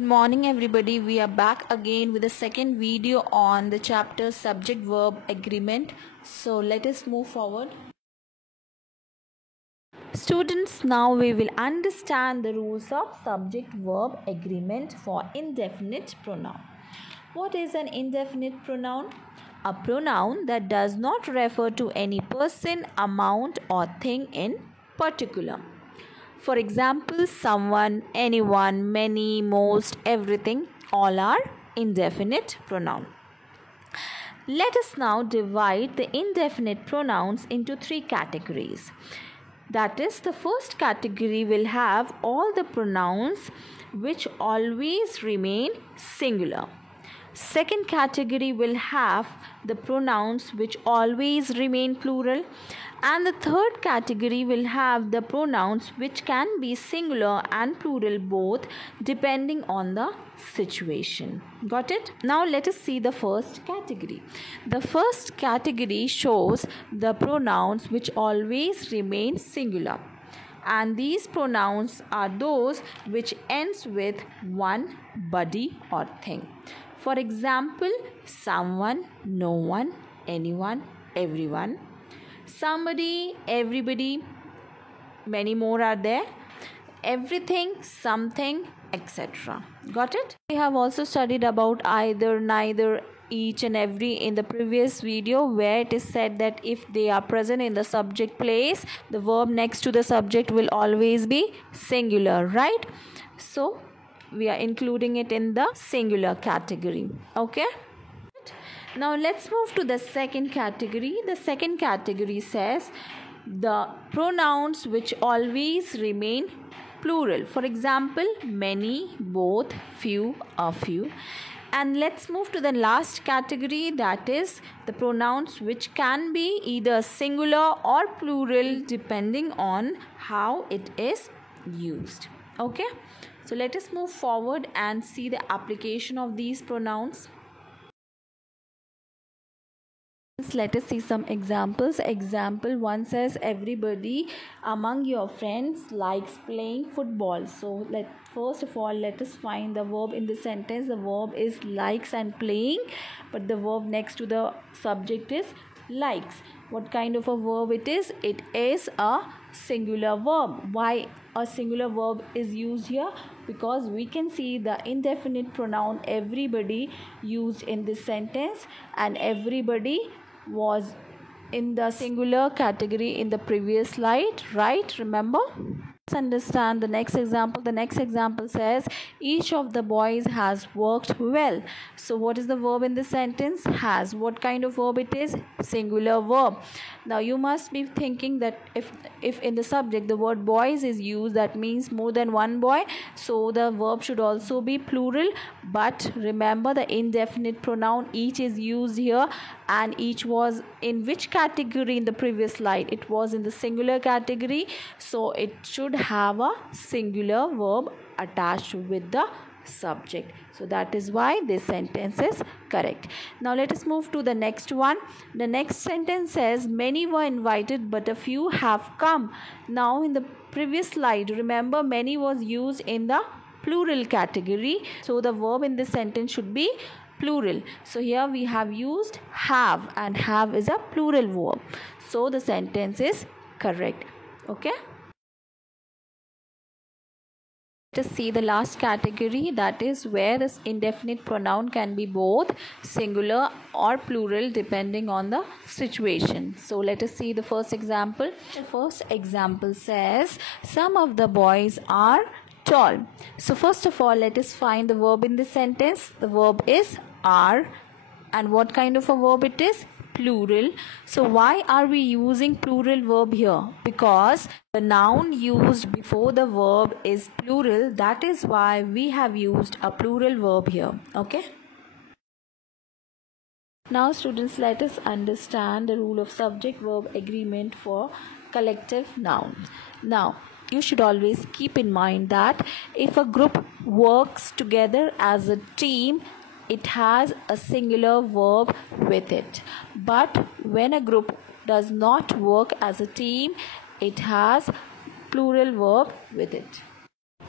Good morning everybody, we are back again with the second video on the chapter subject verb agreement. So let us move forward. Students, now we will understand the rules of subject verb agreement for indefinite pronoun. What is an indefinite pronoun? A pronoun that does not refer to any person, amount or thing in particular. For example, someone, anyone, many, most, everything, all are indefinite pronoun. Let us now divide the indefinite pronouns into three categories. That is, the first category will have all the pronouns which always remain singular. Second category will have the pronouns which always remain plural, and the third category will have the pronouns which can be singular and plural both depending on the situation. Got it? Now let us see the first category. The first category shows the pronouns which always remain singular, and these pronouns are those which ends with one, body or thing. For example, someone, no one, anyone, everyone, somebody, everybody, many more are there, everything, something, etc. Got it? We have also studied about either, neither, each and every in the previous video, where it is said that if they are present in the subject place, the verb next to the subject will always be singular, right? So we are including it in the singular category. Okay, now let's move to the second category. The second category says the pronouns which always remain plural. For example, many, both, few, a few. And let's move to the last category, that is the pronouns which can be either singular or plural depending on how it is used. Okay, so let us move forward and see the application of these pronouns. Let us see some examples. Example 1 says, everybody among your friends likes playing football. So first of all, let us find the verb in the sentence. The verb is likes and playing, but the verb next to the subject is likes. What kind of a verb it is? It is a singular verb. Why a singular verb is used here? Because we can see the indefinite pronoun everybody used in this sentence, and everybody was in the singular category in the previous slide, right? Remember? Let's understand the next example. The next example says, each of the boys has worked well. So what is the verb in this sentence? Has. What kind of verb it is? Singular verb. Now you must be thinking that if in the subject the word boys is used, that means more than one boy, so the verb should also be plural. But remember, the indefinite pronoun each is used here, and each was in which category in the previous slide? It was in the singular category, so it should have a singular verb attached with the subject. So that is why this sentence is correct. Now let us move to the next one. The next sentence says, many were invited but a few have come. Now in the previous slide, remember, many was used in the plural category, so the verb in this sentence should be plural. So here we have used have, and have is a plural verb, so the sentence is correct. Okay, let us see the last category, that is where this indefinite pronoun can be both singular or plural depending on the situation. So let us see the first example. The first example says, some of the boys are tall. So first of all, let us find the verb in this sentence. The verb is are, and what kind of a verb it is? Plural. So why are we using plural verb here? Because the noun used before the verb is plural. That is why we have used a plural verb here. Okay, now students, let us understand the rule of subject verb agreement for collective nouns. Now you should always keep in mind that if a group works together as a team, it has a singular verb with it. But when a group does not work as a team, it has plural verb with it.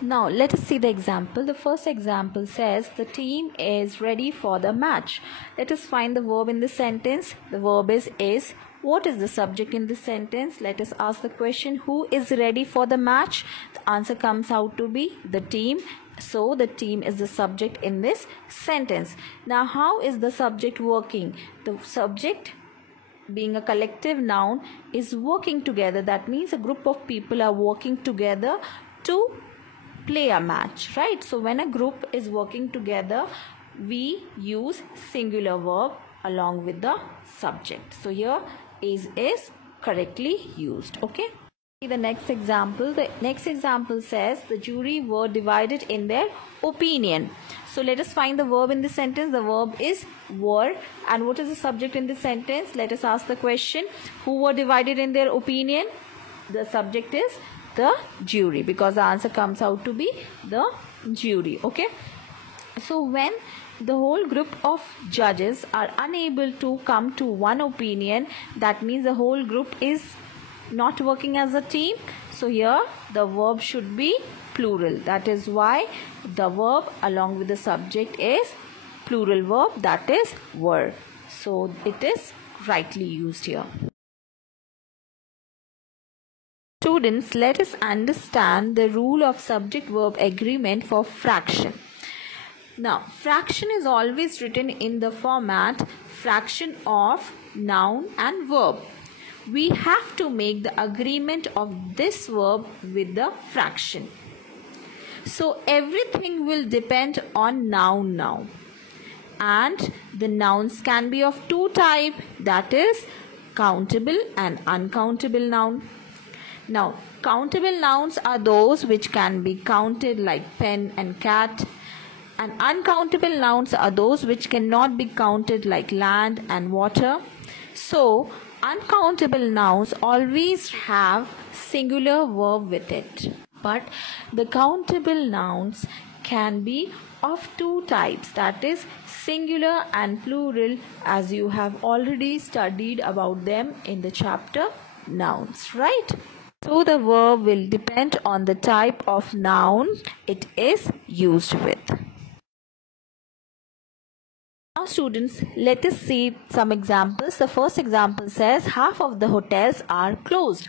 Now let us see the example. The first example says the team is ready for the match. Let us find the verb in the sentence. The verb is. What is the subject in this sentence? Let us ask the question, who is ready for the match? The answer comes out to be the team. So the team is the subject in this sentence. Now how is the subject working? The subject, being a collective noun, is working together. That means a group of people are working together to play a match, right? So when a group is working together, we use singular verb along with the subject. So here is correctly used. Okay. The next example. The next example says the jury were divided in their opinion. So let us find the verb in this sentence. The verb is were, and what is the subject in this sentence? Let us ask the question, who were divided in their opinion? The subject is the jury, because the answer comes out to be the jury. Okay. So when the whole group of judges are unable to come to one opinion, that means the whole group is not working as a team. So here the verb should be plural. That is why the verb along with the subject is plural verb, that is were. So it is rightly used here. Students, let us understand the rule of subject-verb agreement for fraction. Now, fraction is always written in the format fraction of noun and verb. We have to make the agreement of this verb with the fraction. So, everything will depend on noun now. And the nouns can be of two types, that is countable and uncountable noun. Now, countable nouns are those which can be counted like pen and cat, and uncountable nouns are those which cannot be counted like land and water. So, uncountable nouns always have singular verb with it, but the countable nouns can be of two types, that is singular and plural, as you have already studied about them in the chapter nouns, right? So the verb will depend on the type of noun it is used with. Now students, let us see some examples. The first example says half of the hotels are closed.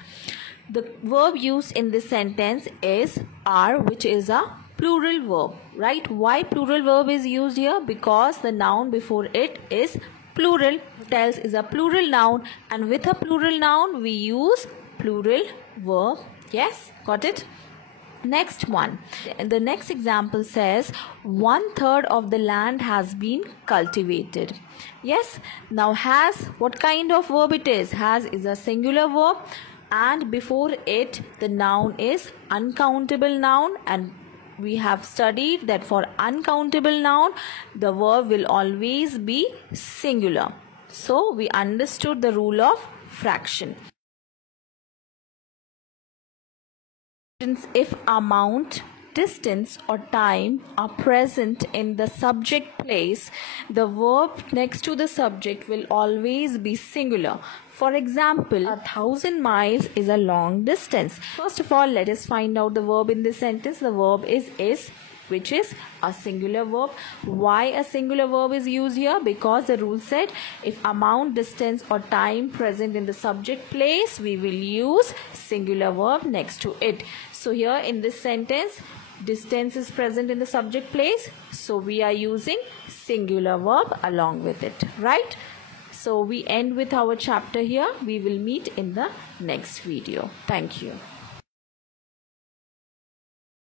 The verb used in this sentence is are, which is a plural verb, right? Why plural verb is used here? Because the noun before it is plural. Hotels is a plural noun, and with a plural noun we use plural verb. Yes, got it? Next one. The next example says 1/3 of the land has been cultivated. Yes. Now has, what kind of verb it is? Has is a singular verb, and before it the noun is uncountable noun, and we have studied that for uncountable noun the verb will always be singular. So we understood the rule of fraction. If amount, distance or time are present in the subject place, the verb next to the subject will always be singular. For example, 1,000 miles is a long distance. First of all, let us find out the verb in this sentence. The verb is, which is a singular verb. Why a singular verb is used here? Because the rule said if amount, distance or time present in the subject place, we will use singular verb next to it. So here in this sentence, distance is present in the subject place, so we are using singular verb along with it, right? So we end with our chapter here. We will meet in the next video. Thank you.